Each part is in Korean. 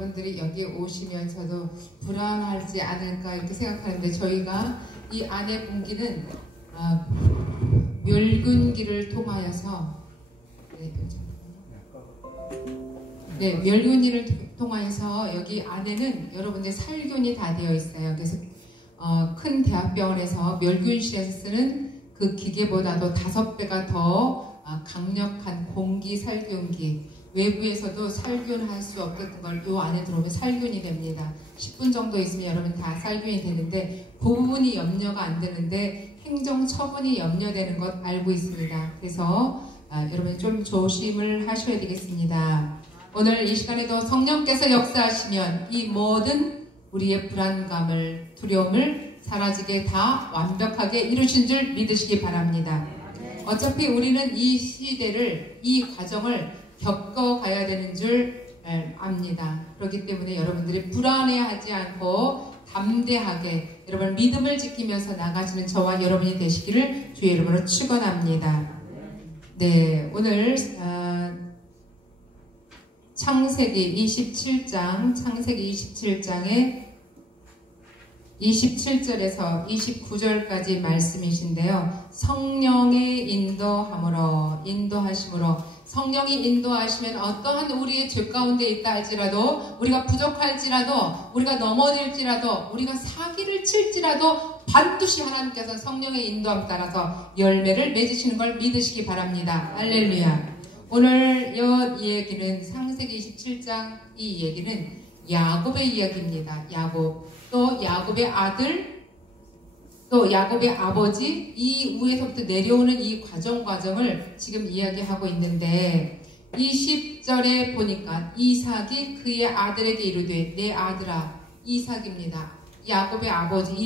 분들이 여기 오시면서도 불안하지 않을까 이렇게 생각하는데, 저희가 이 안의 공기는 멸균기를 통하여서 멸균기를 통하여서 여기 안에는 여러분들 살균이 다 되어 있어요. 그래서 큰 대학병원에서 멸균실에서 쓰는 그 기계보다도 5배가 더 강력한 공기 살균기, 외부에서도 살균할 수 없던 걸 이 안에 들어오면 살균이 됩니다. 10분 정도 있으면 여러분 다 살균이 되는데, 그 부분이 염려가 안 되는데 행정처분이 염려되는 것 알고 있습니다. 그래서 여러분 좀 조심을 하셔야 되겠습니다. 오늘 이 시간에도 성령께서 역사하시면 이 모든 우리의 불안감을, 두려움을 사라지게 다 완벽하게 이루신 줄 믿으시기 바랍니다. 어차피 우리는 이 시대를, 이 과정을 겪어가야 되는 줄 압니다. 그렇기 때문에 여러분들이 불안해하지 않고 담대하게 여러분 믿음을 지키면서 나가시는 저와 여러분이 되시기를 주의 이름으로 축원합니다. 네, 오늘 창세기 27장에 27절에서 29절까지 말씀이신데요. 성령의 인도하심으로 성령이 인도하시면 어떠한 우리의 죄 가운데 있다 할지라도, 우리가 부족할지라도, 우리가 넘어질지라도, 우리가 사기를 칠지라도 반드시 하나님께서 성령의 인도함 따라서 열매를 맺으시는 걸 믿으시기 바랍니다. 할렐루야. 오늘 이 얘기는 창세기 27장, 이 얘기는 야곱의 이야기입니다. 야곱, 또 야곱의 아들, 또 야곱의 아버지, 이 위에서부터 내려오는 이 과정을 지금 이야기하고 있는데, 20절에 보니까 이삭이 그의 아들에게 이르되, 내 아들아. 이삭입니다. 야곱의 아버지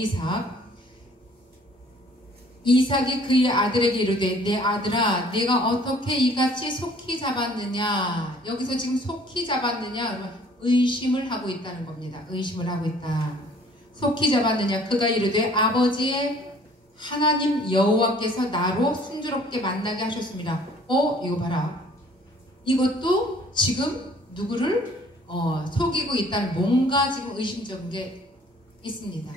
이삭이 그의 아들에게 이르되, 내 아들아, 내가 어떻게 이같이 속히 잡았느냐. 여기서 지금 속히 잡았느냐, 의심을 하고 있다는 겁니다. 의심을 하고 있다. 속히 잡았느냐. 그가 이르되, 아버지의 하나님 여호와께서 나로 순조롭게 만나게 하셨습니다. 이거 봐라. 이것도 지금 누구를 속이고 있다는, 뭔가 지금 의심적인 게 있습니다.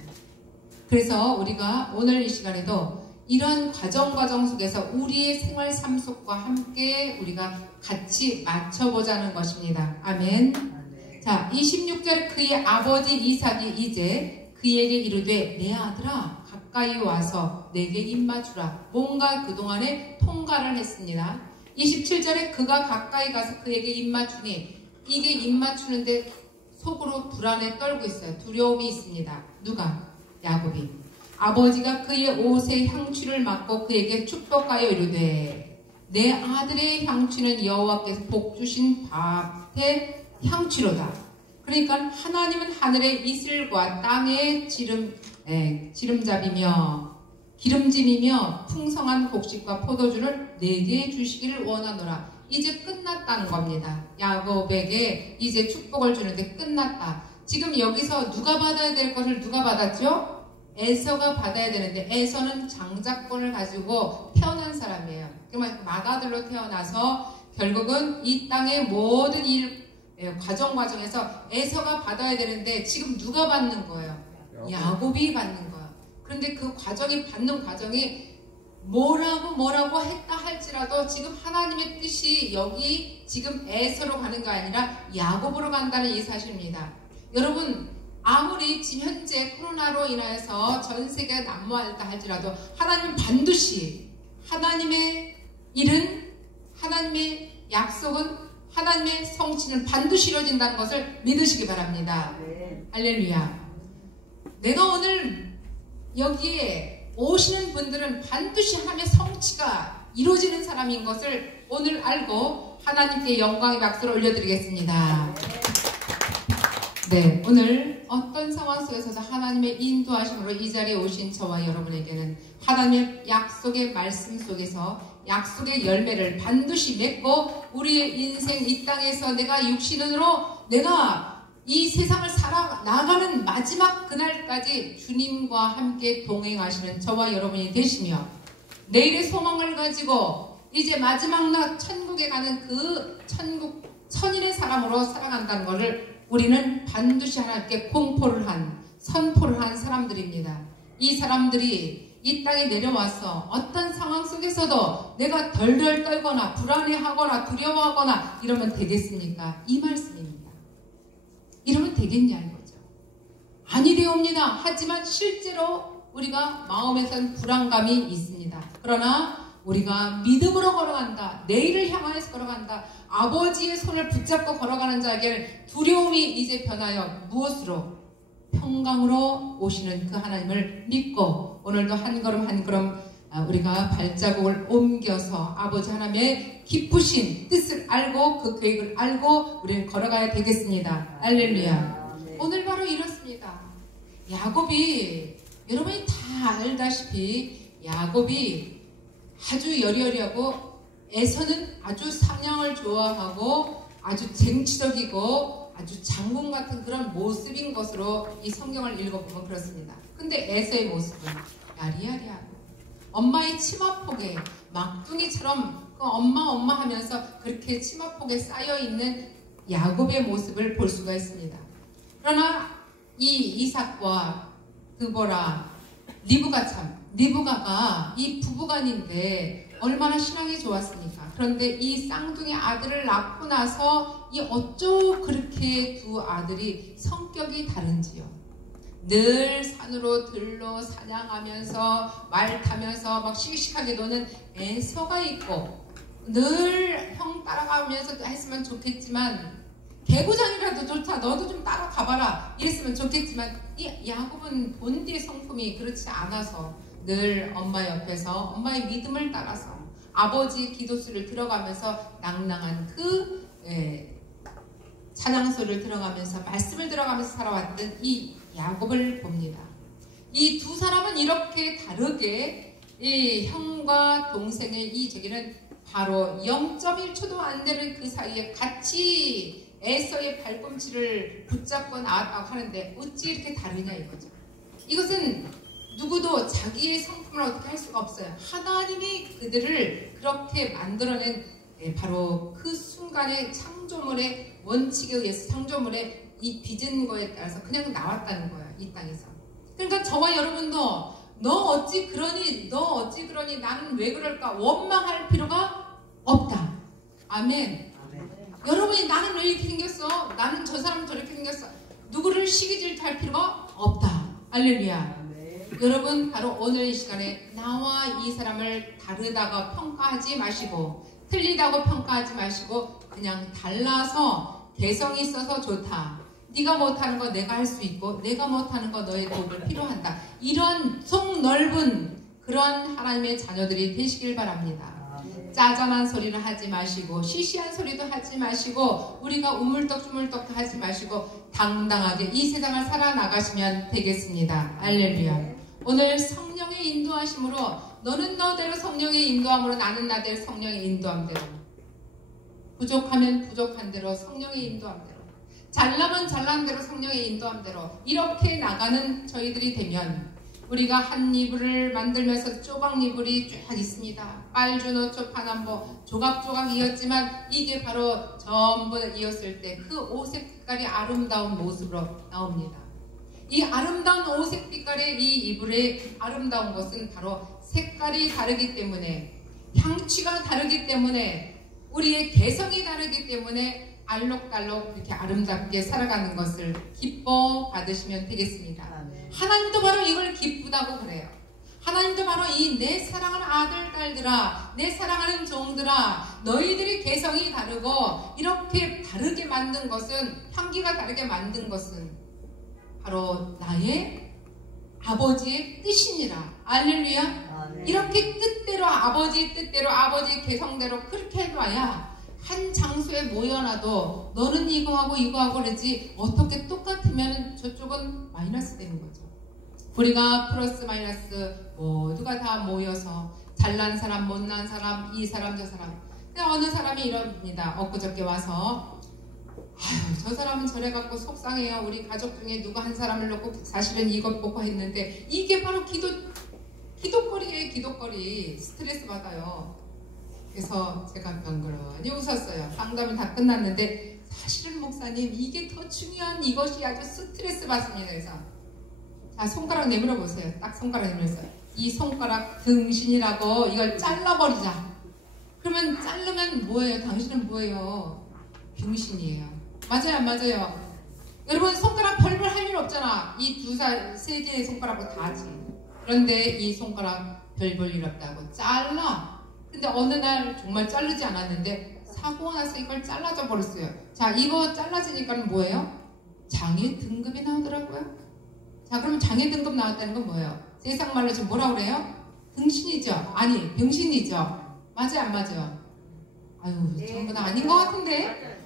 그래서 우리가 오늘 이 시간에도 이런 과정 속에서 우리의 생활 삶 속과 함께 우리가 같이 맞춰보자는 것입니다. 아멘. 자, 26절에 그의 아버지 이삭이 이제 그에게 이르되, 내 아들아, 가까이 와서 내게 입맞추라. 뭔가 그동안에 통과를 했습니다. 27절에 그가 가까이 가서 그에게 입맞추니, 이게 입맞추는데 속으로 불안에 떨고 있어요. 두려움이 있습니다. 누가? 야곱이. 아버지가 그의 옷에 향취를 맡고 그에게 축복하여 이르되, 내 아들의 향취는 여호와께서 복 주신 밭의 향취로다. 그러니까 하나님은 하늘의 이슬과 땅의 기름짐이며 풍성한 곡식과 포도주를 내게 주시기를 원하노라. 이제 끝났다는 겁니다. 야곱에게 이제 축복을 주는데 끝났다. 지금 여기서 누가 받아야 될 것을 누가 받았죠? 에서가 받아야 되는데, 에서는 장자권을 가지고 태어난 사람이에요. 그러면 맏아들로 태어나서 결국은 이 땅의 모든 과정에서 에서가 받아야 되는데, 지금 누가 받는 거예요? 야곱이 받는 거예요. 그런데 그 받는 과정이 뭐라고 했다 할지라도 지금 하나님의 뜻이 여기 지금 에서로 가는 게 아니라 야곱으로 간다는 이 사실입니다. 여러분, 아무리 지금 현재 코로나로 인하여서 전 세계가 난무한다 할지라도 하나님은 반드시 하나님의 일은, 하나님의 약속은, 하나님의 성취는 반드시 이루어진다는 것을 믿으시기 바랍니다. 할렐루야. 내가 오늘 여기에 오시는 분들은 반드시 하나님의 성취가 이루어지는 사람인 것을 오늘 알고 하나님께 영광의 박수를 올려드리겠습니다. 네, 오늘 어떤 상황 속에서도 하나님의 인도하심으로 이 자리에 오신 저와 여러분에게는 하나님의 약속의 말씀 속에서 약속의 열매를 반드시 맺고, 우리의 인생 이 땅에서 내가 육신으로 내가 이 세상을 살아나가는 마지막 그날까지 주님과 함께 동행하시는 저와 여러분이 되시며, 내일의 소망을 가지고 이제 마지막 날 천국에 가는 그 천국의 사람으로 살아간다는 것을 우리는 반드시 하나님께 공포를 한, 선포를 한 사람들입니다. 이 사람들이 이 땅에 내려와서 어떤 상황 속에서도 내가 덜덜 떨거나 불안해하거나 두려워하거나 이러면 되겠습니까? 이 말씀입니다. 이러면 되겠냐 이거죠. 아니 되옵니다. 하지만 실제로 우리가 마음에선 불안감이 있습니다. 그러나 우리가 믿음으로 걸어간다. 내일을 향하여서 걸어간다. 아버지의 손을 붙잡고 걸어가는 자에게는 두려움이 이제 변하여 무엇으로? 평강으로 오시는 그 하나님을 믿고 오늘도 한 걸음 한 걸음 우리가 발자국을 옮겨서 아버지 하나님의 기쁘신 뜻을 알고 그 계획을 알고 우리는 걸어가야 되겠습니다. 할렐루야. 오늘 바로 이렇습니다. 야곱이 여러분이 다 알다시피 야곱이 아주 여리여리하고 에서는 아주 사냥을 좋아하고 아주 쟁취적이고 아주 장군 같은 그런 모습인 것으로 이 성경을 읽어보면 그렇습니다. 근데 에서의 모습은 야리야리하고 엄마의 치마폭에 막둥이처럼 그 엄마 하면서 그렇게 치마폭에 쌓여있는 야곱의 모습을 볼 수가 있습니다. 그러나 이 이삭과 드보라, 리브가가 이 부부간인데 얼마나 신앙이 좋았습니까? 그런데 이 쌍둥이 아들을 낳고 나서 이 어쩌 그렇게 두 아들이 성격이 다른지요. 늘 산으로 들로 사냥하면서 말 타면서 막 씩씩하게 노는 에서가 있고 늘 형 따라가면서 했으면 좋겠지만 개구장이라도 좋다. 너도 좀 따라가봐라. 이랬으면 좋겠지만 이 야곱은 본디의 성품이 그렇지 않아서 늘 엄마 옆에서 엄마의 믿음을 따라서 아버지의 기도수를 들어가면서 낭낭한 그 찬양소를 들어가면서 말씀을 들어가면서 살아왔던 이 야곱을 봅니다. 이 두 사람은 이렇게 다르게 이 형과 동생의 이 저기는 바로 0.1초도 안 되는 그 사이에 같이 에서의 발꿈치를 붙잡고 나왔다고 하는데 어찌 이렇게 다르냐 이거죠. 이것은 누구도 자기의 성품을 어떻게 할 수가 없어요. 하나님이 그들을 그렇게 만들어낸 바로 그 순간의 창조물의 원칙에 의해서 창조물의 이 빚은 거에 따라서 그냥 나왔다는 거예요. 이 땅에서. 그러니까 저와 여러분도 너 어찌 그러니 나는 왜 그럴까 원망할 필요가 없다. 아멘. 여러분이 나는 왜 이렇게 생겼어? 나는 저 사람 저렇게 생겼어. 누구를 시기질투할 필요가 없다. 할렐루야. 여러분 바로 오늘 이 시간에 나와 이 사람을 다르다고 평가하지 마시고 틀리다고 평가하지 마시고 그냥 달라서 개성이 있어서 좋다. 네가 못하는 거 내가 할 수 있고 내가 못하는 거 너의 도움을 필요한다. 이런 속 넓은 그런 하나님의 자녀들이 되시길 바랍니다. 짜잔한 소리를 하지 마시고 시시한 소리도 하지 마시고 우리가 우물떡주물떡도 하지 마시고 당당하게 이 세상을 살아나가시면 되겠습니다. 할렐루야. 오늘 성령의 인도하심으로 너는 너대로 성령의 인도함으로 나는 나대로 성령의 인도함대로 부족하면 부족한 대로 성령의 인도함대로 잘나면 잘난 대로 성령의 인도함대로 이렇게 나가는 저희들이 되면 우리가 한 이불을 만들면서 조각 이불이 쫙 있습니다. 빨주노초 파남보 조각조각 이었지만 이게 바로 전부 이었을 때 그 오색 빛깔이 아름다운 모습으로 나옵니다. 이 아름다운 오색 빛깔의 이 이불의 아름다운 것은 바로 색깔이 다르기 때문에 향취가 다르기 때문에 우리의 개성이 다르기 때문에 알록달록 이렇게 아름답게 살아가는 것을 기뻐 받으시면 되겠습니다. 하나님도 바로 이걸 기쁘다고 그래요. 하나님도 바로 이 내 사랑하는 아들, 딸들아, 내 사랑하는 종들아, 너희들의 개성이 다르고 이렇게 다르게 만든 것은 향기가 다르게 만든 것은 바로 나의 아버지의 뜻이니라. 할렐루야. 이렇게 뜻대로 아버지의 뜻대로 아버지의 개성대로 그렇게 해놔야 한 장소에 모여놔도 너는 이거하고 이거하고 그러지 어떻게 똑같으면 저쪽은 마이너스 되는 거죠. 우리가 플러스 마이너스 모두가 다 모여서 잘난 사람 못난 사람 이 사람 저 사람 어느 사람이 이럽니다. 엊그저께 와서 아유 저 사람은 저래 갖고 속상해요. 우리 가족 중에 누구 한 사람을 놓고 사실은 이것 보고 했는데 이게 바로 기도거리예요. 기도거리. 스트레스 받아요. 그래서 제가 덩그러니 웃었어요. 상담이 다 끝났는데 사실은 목사님 이게 더 중요한 이것이 아주 스트레스 받습니다. 그래서 자, 손가락 내밀어 보세요. 딱 손가락 내밀어서 이 손가락 등신이라고 이걸 잘라버리자. 그러면 자르면 뭐예요? 당신은 뭐예요? 병신이에요. 맞아요, 안 맞아요? 여러분 손가락 별별 할 일 없잖아. 이 세 개의 손가락으로 다 하지. 그런데 이 손가락 별별 일 없다고 잘라. 근데 어느 날 정말 자르지 않았는데 사고가 나서 이걸 잘라져 버렸어요. 자, 이거 잘라지니까는 뭐예요? 장애 등급이 나오더라고요. 자, 그러면 장애 등급 나왔다는 건 뭐예요? 세상 말로 지금 뭐라 그래요? 등신이죠? 아니, 병신이죠? 맞아요, 안 맞아요? 아유, 전부 다 아닌 것 같은데?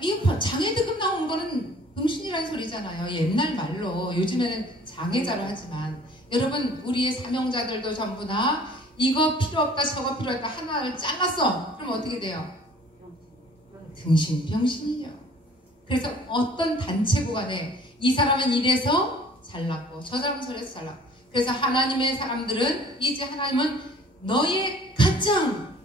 이거 장애 등급 나온 거는 병신이라는 소리잖아요. 옛날 말로. 요즘에는 장애자로 하지만. 여러분, 우리의 사명자들도 전부 다 이거 필요 없다, 저거 필요 없다, 하나를 잘랐어. 그럼 어떻게 돼요? 등신, 병신이죠. 그래서 어떤 단체고 간에 이 사람은 이래서 잘났고 저 사람은 저래서 잘났고. 그래서 하나님의 사람들은 이제 하나님은 너의 가장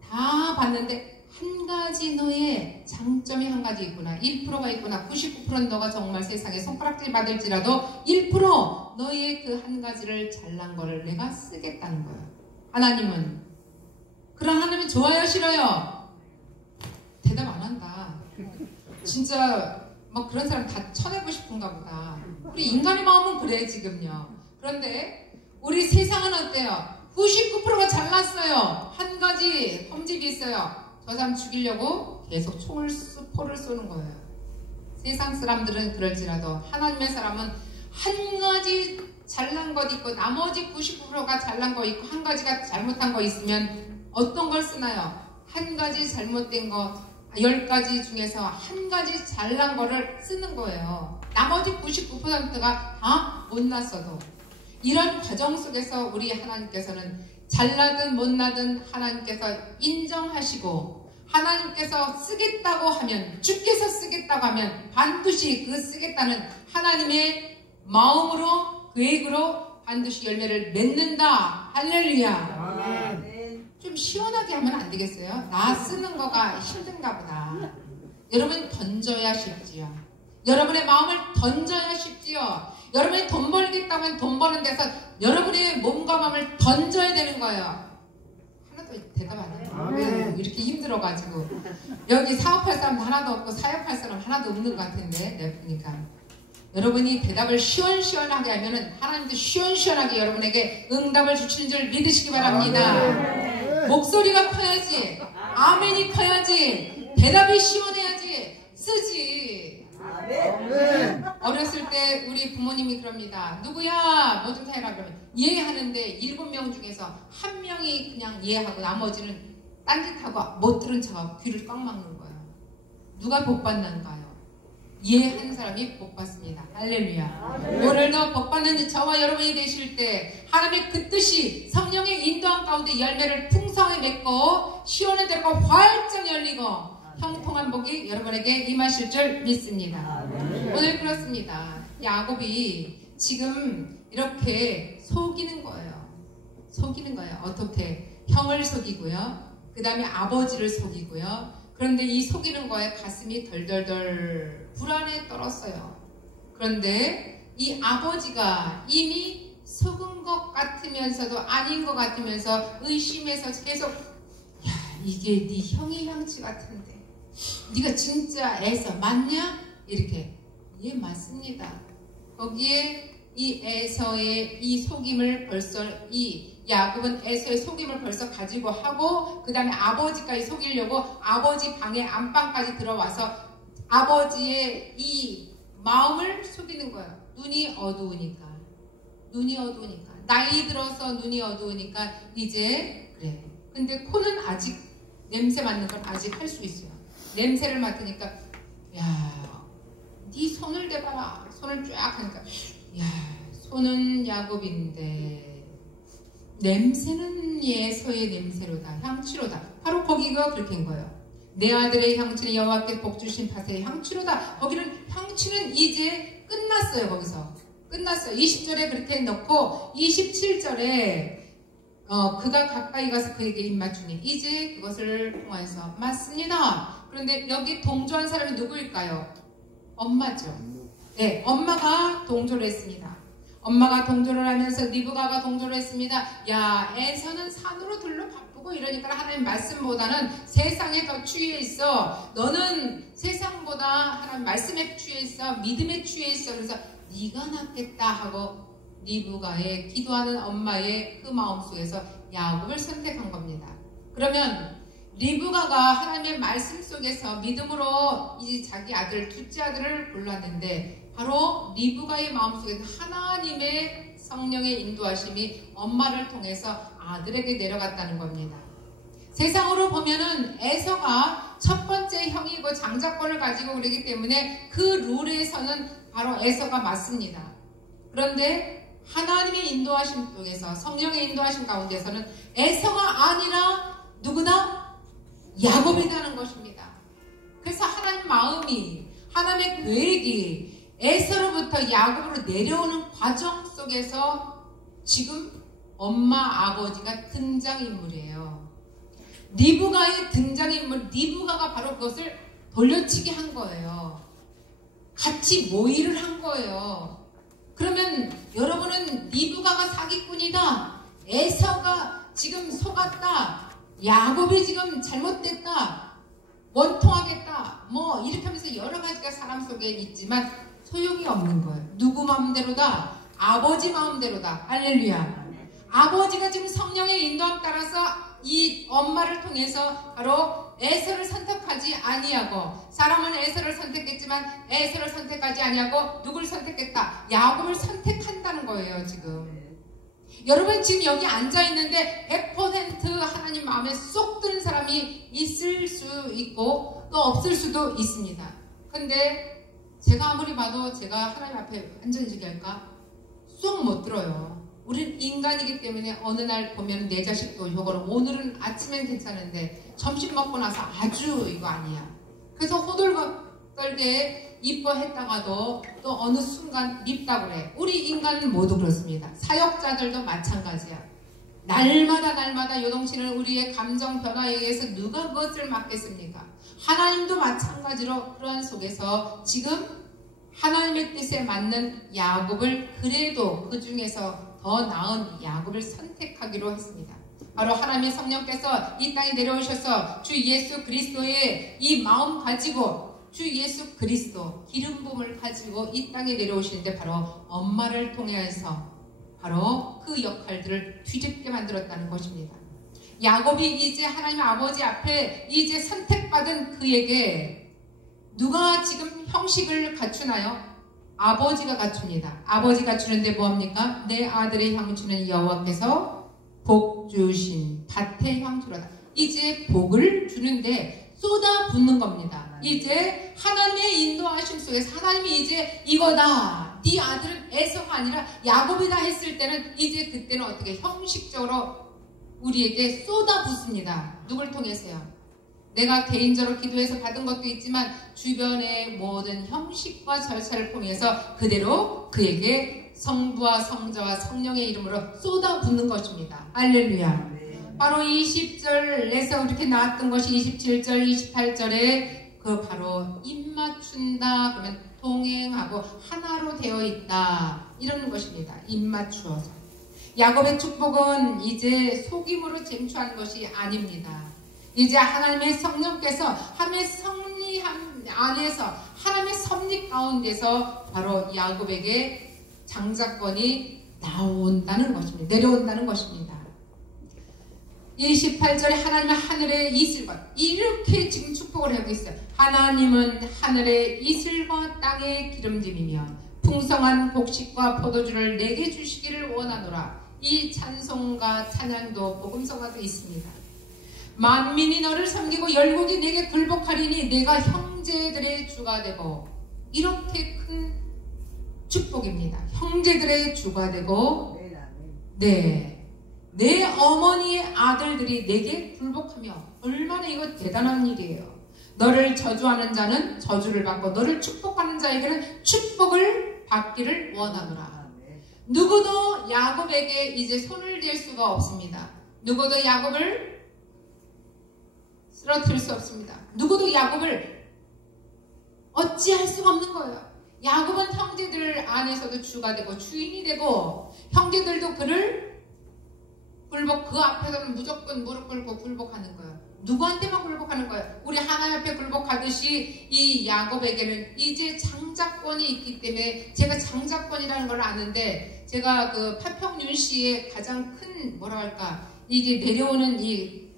다 봤는데 한 가지 너의 장점이 한 가지 있구나. 1%가 있구나. 99%는 너가 정말 세상에 손가락질 받을지라도 1% 너의 그 한 가지를 잘난 거를 내가 쓰겠다는 거야. 하나님은 그런 하나님은 좋아요, 싫어요? 대답 안 한다. 진짜 막 그런 사람 다 쳐내고 싶은가 보다. 우리 인간의 마음은 그래 지금요. 그런데 우리 세상은 어때요? 99%가 잘났어요. 한 가지 험집이 있어요. 저 사람 죽이려고 계속 포를 쏘는 거예요. 세상 사람들은 그럴지라도 하나님의 사람은 한 가지 잘난 것 있고 나머지 99%가 잘난 거 있고 한 가지가 잘못한 거 있으면 어떤 걸 쓰나요? 한 가지 잘못된 거 10가지 중에서 한 가지 잘난 거를 쓰는 거예요. 나머지 99%가 다 못났어도. 이런 과정 속에서 우리 하나님께서는 잘나든 못나든 하나님께서 인정하시고 하나님께서 쓰겠다고 하면 주께서 쓰겠다고 하면 반드시 그 쓰겠다는 하나님의 마음으로 계획으로 반드시 열매를 맺는다. 할렐루야. 좀 시원하게 하면 안 되겠어요? 나 쓰는 거가 힘든가 보다. 여러분 던져야 쉽지요. 여러분의 마음을 던져야 쉽지요. 여러분이 돈 벌겠다고 하면 돈 버는 데서 여러분의 몸과 마음을 던져야 되는 거예요. 하나도 대답 안 해요. 왜 이렇게 힘들어가지고. 여기 사업할 사람 하나도 없고 사역할 사람 하나도 없는 것 같은데 내가 보니까. 여러분이 대답을 시원시원하게 하면은 하나님도 시원시원하게 여러분에게 응답을 주시는 줄 믿으시기 바랍니다. 목소리가 커야지. 아멘이 커야지. 대답이 시원해야지. 쓰지. 어렸을 때 우리 부모님이 그럽니다. 누구야? 뭐 좀 해라 그러면 이해하는데 7명 중에서 1명이 그냥 이해하고 나머지는 딴짓하고 못 들은 척하고 귀를 꽉 막는 거예요. 누가 복 받는가요? 이해하는 사람이 복 받습니다. 할렐루야. 오늘도 복 받는 저와 여러분이 되실 때 하나님의 그 뜻이 성령의 인도함 가운데 열매를 풍성히 맺고 시온의 대로가 활짝 열리고 형통한 복이 여러분에게 임하실 줄 믿습니다. 오늘 그렇습니다. 야곱이 지금 이렇게 속이는 거예요. 속이는 거예요. 어떻게? 형을 속이고요. 그 다음에 아버지를 속이고요. 그런데 이 속이는 거에 가슴이 덜덜덜 불안에 떨었어요. 그런데 이 아버지가 이미 속은 것 같으면서도 아닌 것 같으면서 의심해서 계속 야, 이게 네 형의 형치 같은데 네가 진짜 에서 맞냐? 이렇게. 예, 맞습니다. 거기에 이 에서의 이 속임을 벌써 이 야곱은 에서의 속임을 벌써 가지고 하고 그 다음에 아버지까지 속이려고 아버지 방에 안방까지 들어와서 아버지의 이 마음을 속이는 거예요. 눈이 어두우니까 나이 들어서 눈이 어두우니까 이제 그래. 근데 코는 아직 냄새 맡는 건 아직 할 수 있어요. 냄새를 맡으니까 야, 네 손을 대봐라. 손을 쫙 하니까 야, 손은 야곱인데 냄새는 예서의 냄새로다. 향취로다. 바로 거기가 그렇게 한 거예요. 내 아들의 향취는 여호와께 복주신 밭의 향취로다. 거기는 향취는 이제 끝났어요. 거기서 끝났어요. 20절에 그렇게 넣고 27절에 그가 가까이 가서 그에게 입맞추니 이제 그것을 통해서 맞습니다. 그런데 여기 동조한 사람이 누구일까요? 엄마죠. 네, 엄마가 동조를 했습니다. 엄마가 동조를 하면서 리브가가 동조를 했습니다. 야, 에서는 산으로 들러 바쁘고 이러니까 하나님 말씀보다는 세상에 더 취해 있어. 너는 세상보다 하나님 말씀에 취해 있어. 믿음에 취해 있어. 그래서 네가 낫겠다 하고 리브가의 기도하는 엄마의 그 마음속에서 야곱을 선택한 겁니다. 그러면 리브가가 하나님의 말씀 속에서 믿음으로 이제 자기 아들, 둘째 아들을 골랐는데 바로 리브가의 마음속에서 하나님의 성령의 인도하심이 엄마를 통해서 아들에게 내려갔다는 겁니다. 세상으로 보면은 에서가 첫 번째 형이고 장자권을 가지고 그러기 때문에 그 룰에서는 바로 에서가 맞습니다. 그런데 하나님의 인도하심 속에서 성령의 인도하심 가운데서는 에서가 아니라 누구나 야곱이라는 것입니다. 그래서 하나님 마음이 하나님의 계획이 에서로부터 야곱으로 내려오는 과정 속에서 지금 엄마 아버지가 등장인물이에요. 리브가의 등장인물, 리브가가 바로 그것을 돌려치기 한 거예요. 같이 모의를 한 거예요. 그러면 여러분은 리브가가 사기꾼이다, 에서가 지금 속았다, 야곱이 지금 잘못됐다, 원통하겠다, 뭐 이렇게 하면서 여러 가지가 사람 속에 있지만 소용이 없는 거예요. 누구 마음대로다? 아버지 마음대로다. 할렐루야. 아버지가 지금 성령의 인도함 따라서 이 엄마를 통해서 바로 에서를 선택하지 아니하고, 사람은 에서를 선택했지만 에서를 선택하지 아니하고 누굴 선택했다? 야곱을 선택한다는 거예요. 지금 여러분 지금 여기 앉아있는데 100% 하나님 마음에 쏙 드는 사람이 있을 수 있고 또 없을 수도 있습니다. 근데 제가 아무리 봐도 제가 하나님 앞에 완전히 얘기할까? 쏙 못 들어요. 우린 인간이기 때문에 어느 날 보면 내 자식도 이거를 오늘은 아침엔 괜찮은데 점심 먹고 나서 아주 이거 아니야. 그래서 호들갑떨게 이뻐했다가도 또 어느 순간 밉다고 그래. 우리 인간은 모두 그렇습니다. 사역자들도 마찬가지야. 날마다 요동치는 우리의 감정 변화에 의해서 누가 그것을 막겠습니까? 하나님도 마찬가지로 그러한 속에서 지금 하나님의 뜻에 맞는 야곱을, 그래도 그 중에서 더 나은 야곱을 선택하기로 했습니다. 바로 하나님의 성령께서 이 땅에 내려오셔서 주 예수 그리스도의 이 마음 가지고, 주 예수 그리스도 기름 부음을 가지고 이 땅에 내려오시는데 바로 엄마를 통해서 바로 그 역할들을 뒤집게 만들었다는 것입니다. 야곱이 이제 하나님 아버지 앞에 이제 선택받은 그에게 누가 지금 형식을 갖추나요? 아버지가 갖춥니다. 아버지가 갖추는데 뭐합니까? 내 아들의 향주는 여호와께서 복 주신 밭의 향주로다. 이제 복을 주는데 쏟아붓는 겁니다. 이제 하나님의 인도하심 속에서 하나님이 이제 이거다, 네 아들은 에서가 아니라 야곱이다 했을 때는 이제 그때는 어떻게 형식적으로 우리에게 쏟아붓습니다. 누굴 통해서요? 내가 개인적으로 기도해서 받은 것도 있지만 주변의 모든 형식과 절차를 통해서 그대로 그에게 성부와 성자와 성령의 이름으로 쏟아붓는 것입니다. 할렐루야. 바로 20절에서 이렇게 나왔던 것이 27절, 28절에 그 바로 입맞춘다 그러면 동행하고 하나로 되어 있다 이러는 것입니다. 입맞추어서. 야곱의 축복은 이제 속임으로 쟁취하는 것이 아닙니다. 이제 하나님의 성령께서 하나님의 섭리함 안에서, 하나님의 섭리 가운데서 바로 야곱에게 장자권이 나온다는 것입니다. 내려온다는 것입니다. 28절에 하나님은 하늘의 이슬과, 이렇게 지금 축복을 하고 있어요. 하나님은 하늘의 이슬과 땅의 기름짐이며 풍성한 곡식과 포도주를 내게 주시기를 원하노라. 이 찬송과 찬양도 복음서가도 있습니다. 만민이 너를 섬기고 열국이 내게 굴복하리니 내가 형제들의 주가 되고, 이렇게 큰 축복입니다. 형제들의 주가 되고, 내 어머니의 아들들이 내게 굴복하며, 얼마나 이거 대단한 일이에요. 너를 저주하는 자는 저주를 받고 너를 축복하는 자에게는 축복을 받기를 원하노라. 누구도 야곱에게 이제 손을 댈 수가 없습니다. 누구도 야곱을 쓰러뜨릴 수 없습니다. 누구도 야곱을 어찌할 수가 없는 거예요. 야곱은 형제들 안에서도 주가 되고 주인이 되고 형제들도 그를 그 앞에서는 무조건 무릎 꿇고 굴복하는 거예요. 누구한테만 굴복하는 거예요? 우리 하나님 앞에 굴복하듯이 이 야곱에게는 이제 장자권이 있기 때문에, 제가 장자권이라는 걸 아는데, 제가 그 파평윤 씨의 가장 큰 뭐라 할까, 이게 내려오는 이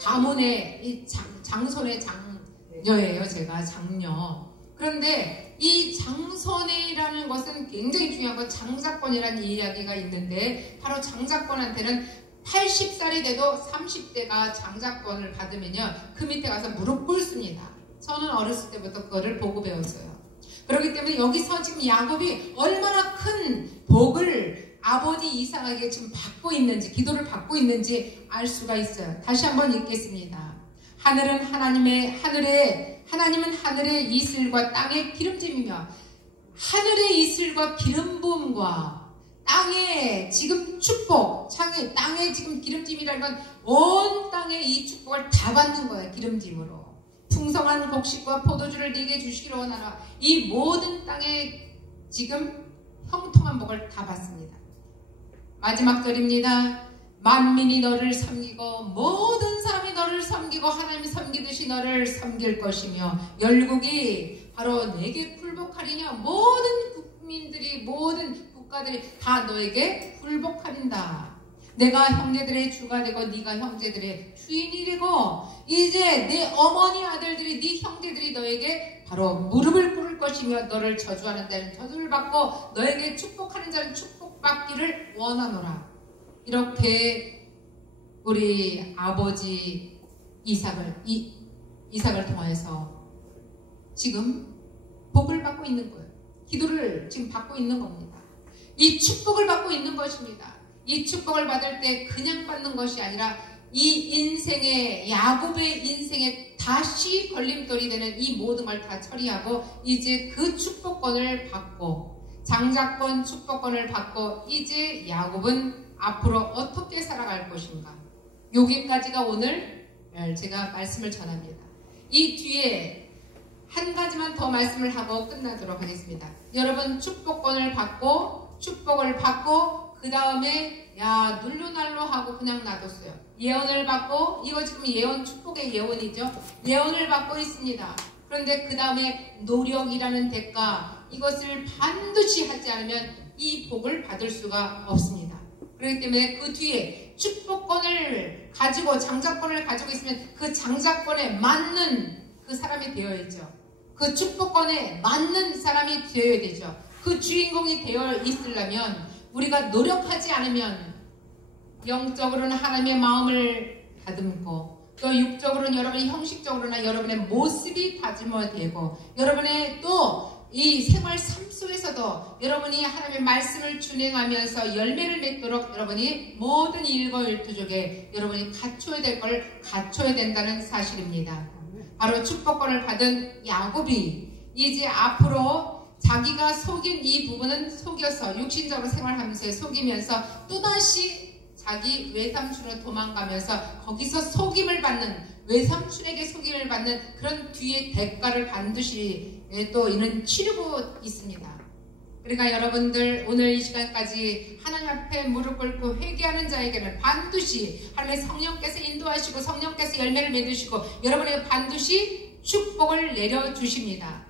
가문의 이 장손의 장녀예요. 제가 장녀. 그런데 이 장손이라는 것은 굉장히 중요한 거, 장자권이라는 이야기가 있는데, 바로 장자권한테는 80살이 돼도 30대가 장자권을 받으면요, 그 밑에 가서 무릎 꿇습니다. 저는 어렸을 때부터 그거를 보고 배웠어요. 그렇기 때문에 여기서 지금 야곱이 얼마나 큰 복을 아버지 이삭에게 지금 받고 있는지, 기도를 받고 있는지 알 수가 있어요. 다시 한번 읽겠습니다. 하나님은 하늘의 이슬과 땅의 기름짐이며, 하늘의 이슬과 기름 부음과 땅의 지금 축복, 땅의 지금 기름짐이라는 건 온 땅의 이 축복을 다 받는 거예요. 기름짐으로. 풍성한 곡식과 포도주를 네게 주시기로 원하라. 이 모든 땅에 지금 형통한 복을 다 받습니다. 마지막 절입니다. 만민이 너를 섬기고 모든 사람이 너를 섬기고 하나님 섬기듯이 너를 섬길 것이며 열국이 바로 내게 굴복하리냐. 모든 국민들이, 모든 국가들이 다 너에게 굴복한다. 내가 형제들의 주가 되고 네가 형제들의 주인이 되고, 이제 내 어머니 아들들이, 네 형제들이 너에게 바로 무릎을 꿇을 것이며 너를 저주하는 자는 저주를 받고 너에게 축복하는 자는 축복받기를 원하노라. 이렇게 우리 아버지 이삭을 통하여서 지금 복을 받고 있는 거예요. 기도를 지금 받고 있는 겁니다. 이 축복을 받고 있는 것입니다. 이 축복을 받을 때 그냥 받는 것이 아니라 이 인생의, 야곱의 인생에 다시 걸림돌이 되는 이 모든 걸 다 처리하고 이제 그 축복권을 받고, 장자권 축복권을 받고, 이제 야곱은 앞으로 어떻게 살아갈 것인가. 여기까지가 오늘 제가 말씀을 전합니다. 이 뒤에 한 가지만 더 말씀을 하고 끝나도록 하겠습니다. 여러분, 축복권을 받고 그 다음에 눌루날루 하고 그냥 놔뒀어요. 예언을 받고, 이거 지금 예언, 축복의 예언이죠. 예언을 받고 있습니다. 그런데 그 다음에 노력이라는 대가, 이것을 반드시 하지 않으면 이 복을 받을 수가 없습니다. 그렇기 때문에 그 뒤에 축복권을 가지고, 장자권을 가지고 있으면 그 장자권에 맞는 그 사람이 되어야죠. 그 축복권에 맞는 사람이 되어야 되죠. 그 주인공이 되어 있으려면 우리가 노력하지 않으면, 영적으로는 하나님의 마음을 다듬고, 또 육적으로는 여러분의 형식적으로나 여러분의 모습이 다짐되고, 여러분의 또 이 생활 삶 속에서도 여러분이 하나님의 말씀을 준행하면서 열매를 맺도록 여러분이 모든 일거일투족에 여러분이 갖춰야 될 걸 갖춰야 된다는 사실입니다. 바로 축복권을 받은 야곱이 이제 앞으로 자기가 속인 이 부분은 속여서 육신적으로 생활하면서 속이면서 또다시 자기 외삼촌으로 도망가면서 거기서 속임을 받는, 외삼촌에게 속임을 받는 그런 뒤에 대가를 반드시 또 이는 치르고 있습니다. 그러니까 여러분들 오늘 이 시간까지 하나님 앞에 무릎 꿇고 회개하는 자에게는 반드시 하나님의 성령께서 인도하시고 성령께서 열매를 맺으시고 여러분에게 반드시 축복을 내려주십니다.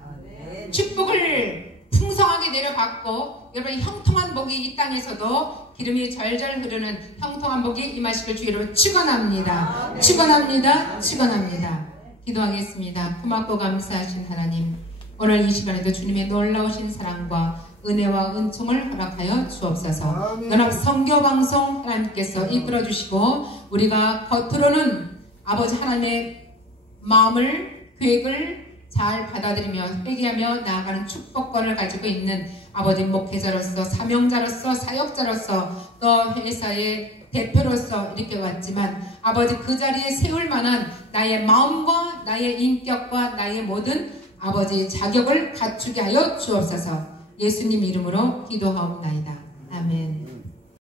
축복을 풍성하게 내려받고 여러분의 형통한 복이 이 땅에서도 기름이 절절 흐르는 형통한 복이 임하시길 주 여러분 축원합니다. 축원합니다. 축원합니다. 기도하겠습니다. 고맙고 감사하신 하나님, 오늘 이 시간에도 주님의 놀라우신 사랑과 은혜와 은총을 허락하여 주옵소서. 연합 선교방송 하나님께서 이끌어주시고 우리가 겉으로는 아버지 하나님의 마음을, 계획을 잘 받아들이며 회개하며 나아가는 축복권을 가지고 있는 아버지 목회자로서, 사명자로서, 사역자로서, 또 회사의 대표로서 이렇게 왔지만 아버지 그 자리에 세울 만한 나의 마음과 나의 인격과 나의 모든 아버지 자격을 갖추게 하여 주옵소서. 예수님 이름으로 기도하옵나이다. 아멘.